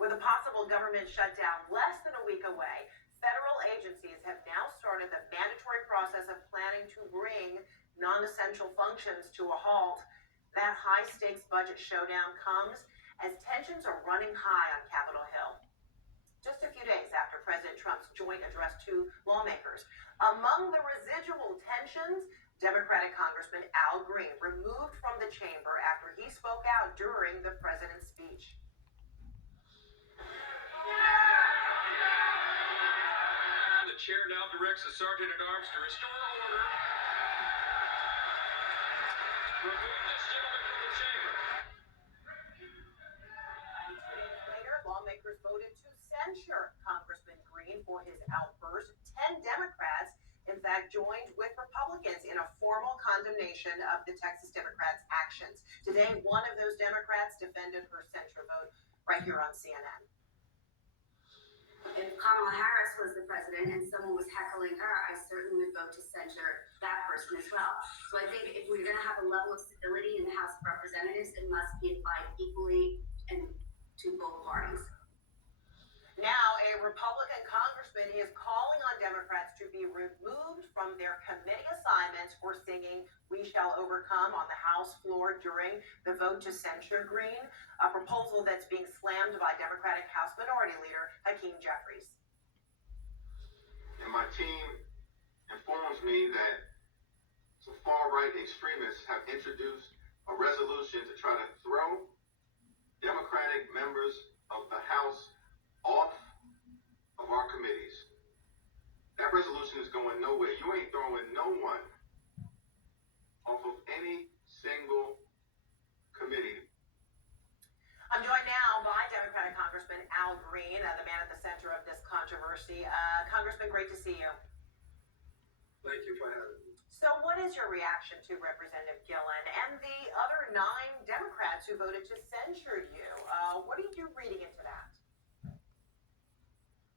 With a possible government shutdown less than a week away, federal agencies have now started the mandatory process of planning to bring non-essential functions to a halt. That high-stakes budget showdown comes as tensions are running high on Capitol Hill. Just a few days after President Trump's joint address to lawmakers. Among the residual tensions, Democratic Congressman Al Green removed from the chamber after he spoke out during the president's speech. The chair now directs the sergeant-at-arms to restore order. Remove this gentleman from the chamber. Later, lawmakers voted to censure Congressman Green for his outburst. 10 Democrats, in fact, joined with Republicans in a formal condemnation of the Texas Democrats' actions. Today, one of those Democrats defended her censure vote right here on CNN. If Kamala Harris was the president and someone was heckling her, I certainly would vote to censure that person as well. So I think if we're going to have a level of civility in the House of Representatives, it must be applied equally and to both parties. Now, a Republican congressman is calling on Democrats to be removed from their committee assignments for singing "We Shall Overcome" on the House floor during the vote to censure Green, a proposal that's being slammed by Democratic House Minority Leader Hakeem Jeffries. And my team informs me that some far-right extremists have introduced a resolution to try to throw Democratic members of the House off of our committees. That resolution is going nowhere. You ain't throwing no one off of any single committee. I'm joined now by Democratic Congressman Al Green, the man at the center of this controversy. Congressman, great to see you. Thank you for having me. So what is your reaction to Representative Gillen and the other 9 Democrats who voted to censure you? What are you reading into that?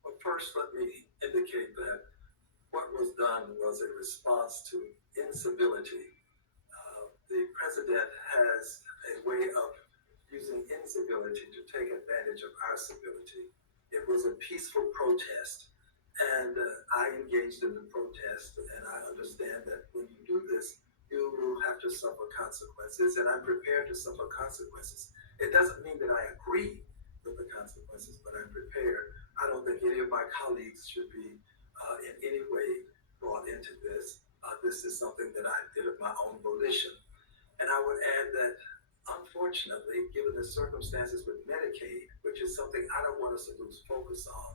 Well, first, let me indicate that what was done was a response to incivility. The president has a way of using incivility to take advantage of our civility. It was a peaceful protest, and I engaged in the protest, and I understand that when you do this, you will have to suffer consequences, and I'm prepared to suffer consequences. It doesn't mean that I agree with the consequences, but I'm prepared. I don't think any of my colleagues should be in any way brought into this. This is something that I did of my own volition. And I would add that, unfortunately, given the circumstances with Medicaid, which is something I don't want us to lose focus on,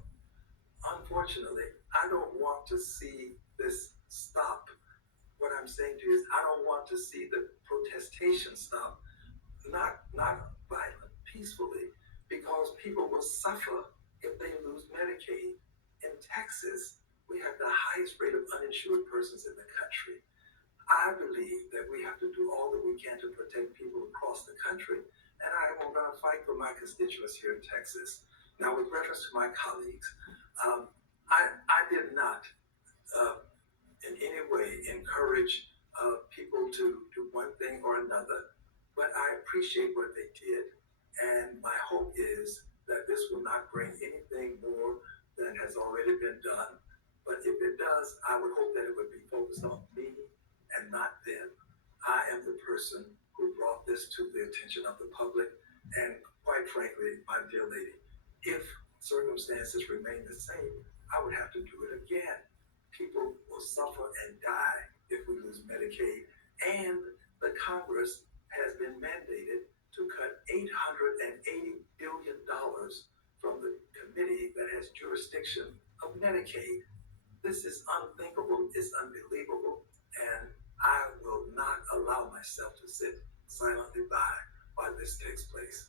unfortunately, I don't want to see this stop. What I'm saying to you is I don't want to see the protestation stop, not violent, peacefully, because people will suffer if they lose Medicaid. In Texas, we have the highest rate of uninsured persons in the country. I believe that we have to do all that we can to protect people across the country, and I am going to fight for my constituents here in Texas. Now, with reference to my colleagues, I did not in any way encourage people to do one thing or another, but I appreciate what they did, and my hope is that this will not bring anything more than has already been done. But if it does, I would hope that it would be focused on me and not them. I am the person who brought this to the attention of the public. And quite frankly, my dear lady, if circumstances remain the same, I would have to do it again. People will suffer and die if we lose Medicaid. And the Congress has been mandated to cut $880 billion from the committee that has jurisdiction of Medicaid. This is unthinkable, it's unbelievable, and I will not allow myself to sit silently by while this takes place.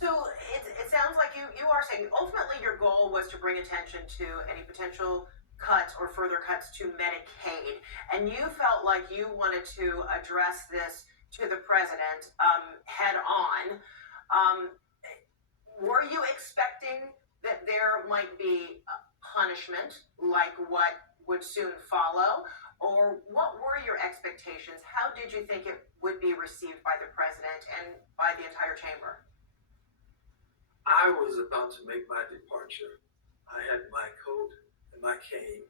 So it sounds like you are saying ultimately your goal was to bring attention to any potential cuts or further cuts to Medicaid, and you felt like you wanted to address this to the president head on. Were you expecting that there might be punishment like what would soon follow? Or what were your expectations? How did you think it would be received by the president and by the entire chamber? I I was about to make my departure. I had my coat and my cane,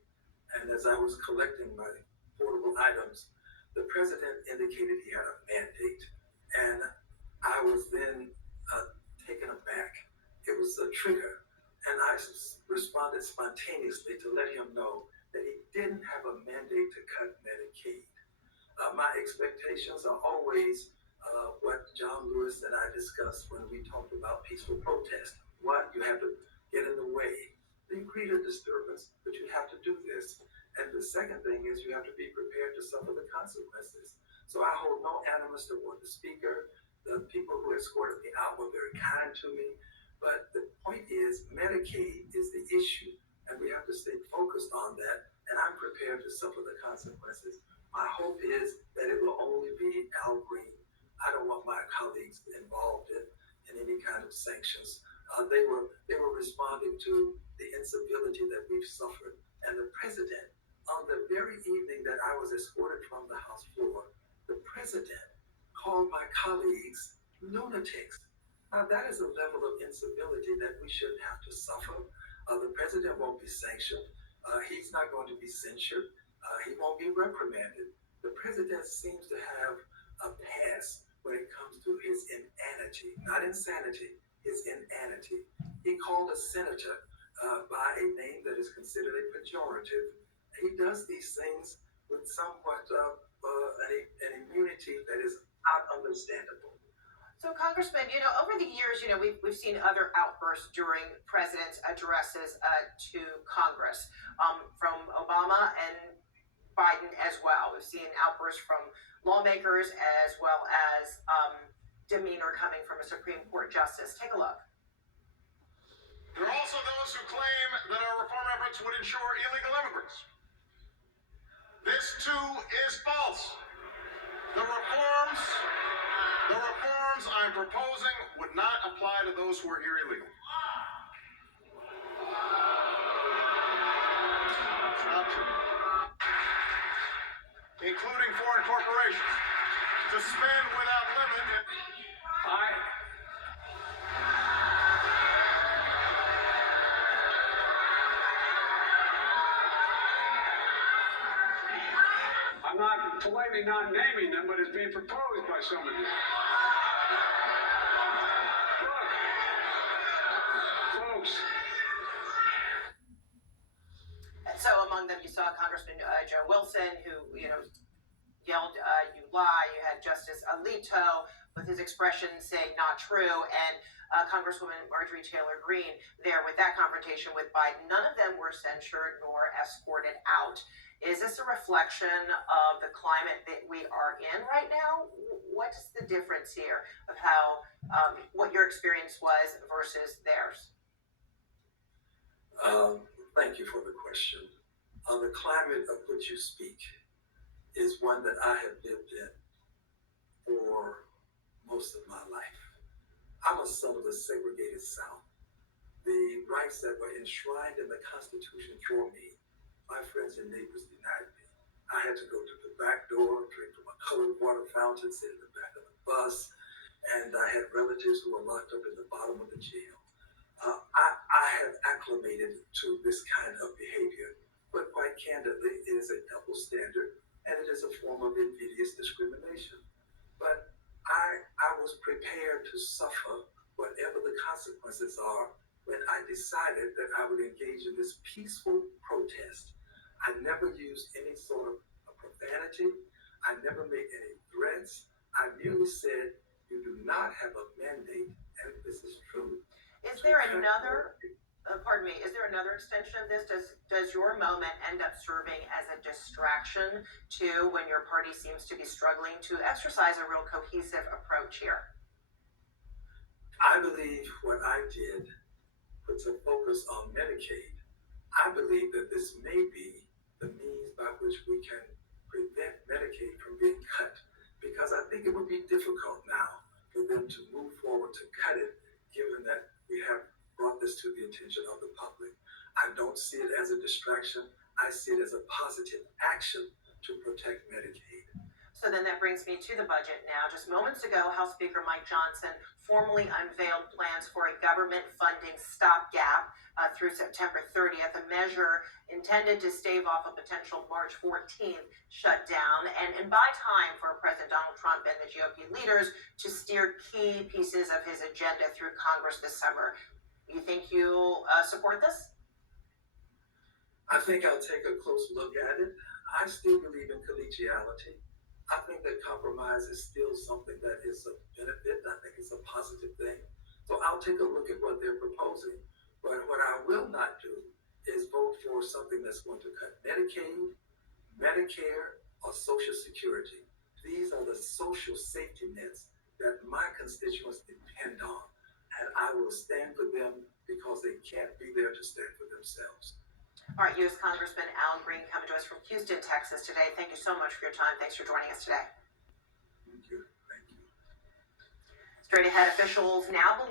and as I was collecting my portable items, the president indicated he had a mandate, and I was then taken aback. It was a trigger, and I responded spontaneously to let him know that he didn't have a mandate to cut Medicaid. My expectations are always what John Lewis and I discussed when we talked about peaceful protest. What? You have to get in the way. You create a disturbance, but you have to do this. And the second thing is you have to be prepared to suffer the consequences. So I hold no animus toward the speaker. The people who escorted me out were very kind to me. But the point is, Medicaid is the issue, and we have to stay focused on that. And I'm prepared to suffer the consequences. My hope is that it will only be Al Green. I don't want my colleagues involved in any kind of sanctions. They were responding to the incivility that we've suffered. And the president, on the very evening that I was escorted from the House floor, the president called my colleagues lunatics. Now that is a level of incivility that we shouldn't have to suffer. The president won't be sanctioned. He's not going to be censured. He won't be reprimanded. The president seems to have a pass when it comes to his inanity, not insanity, his inanity. He called a senator by a name that is considered a pejorative. He does these things with somewhat an immunity that is not understandable. So, Congressman, over the years, we've seen other outbursts during presidents' addresses to Congress, from Obama and Biden as well. We've seen outbursts from lawmakers as well as demeanor coming from a Supreme Court justice. Take a look. There are also those who claim that our reform efforts would ensure illegal immigrants. This too is false. The reforms I'm proposing would not apply to those who are here illegally. That's not true. Including foreign corporations, to spend without limit. I'm not politely not naming them, but it's being proposed by some of you. Look, folks. So among them, you saw Congressman Joe Wilson, who yelled, "You lie." You had Justice Alito with his expression saying "not true," and Congresswoman Marjorie Taylor Greene there with that confrontation with Biden. None of them were censured nor escorted out. Is this a reflection of the climate that we are in right now? What's the difference here of how what your experience was versus theirs? Thank you for the question. The climate of which you speak is one that I have lived in for most of my life. I'm a son of the segregated South. The rights that were enshrined in the Constitution for me, my friends and neighbors denied me. I had to go to the back door, drink from a colored water fountain, sit in the back of the bus, and I had relatives who were locked up in the bottom of the jail. I have acclimated to this kind of behavior, but quite candidly, it is a double standard, and it is a form of invidious discrimination. But I was prepared to suffer whatever the consequences are when I decided that I would engage in this peaceful protest. I never used any sort of profanity. I never made any threats. I merely said, you do not have a mandate, and this is true. Is there another extension of this? Does your moment end up serving as a distraction too when your party seems to be struggling to exercise a real cohesive approach here? I believe what I did puts a focus on Medicaid. I believe that this may be the means by which we can prevent Medicaid from being cut, because I think it would be difficult now for them to move forward to cut it, given that we have brought this to the attention of the public. I don't see it as a distraction. I see it as a positive action to protect Medicaid. So then that brings me to the budget now. Just moments ago, House Speaker Mike Johnson formally unveiled plans for a government funding stopgap through September 30th, a measure intended to stave off a potential March 14th shutdown and buy time for President Donald Trump and the GOP leaders to steer key pieces of his agenda through Congress this summer. You think you'll support this? I think I'll take a close look at it. I still believe in collegiality. I think that compromise is still something that is a benefit. I think it's a positive thing. So I'll take a look at what they're proposing. But what I will not do is vote for something that's going to cut Medicaid, Medicare, or Social Security. These are the social safety nets that my constituents depend on. And I will stand for them because they can't be there to stand for themselves. All right, U.S. Congressman Al Green coming to us from Houston, Texas today. Thank you so much for your time. Thanks for joining us today. Thank you. Thank you. Straight ahead, officials now believe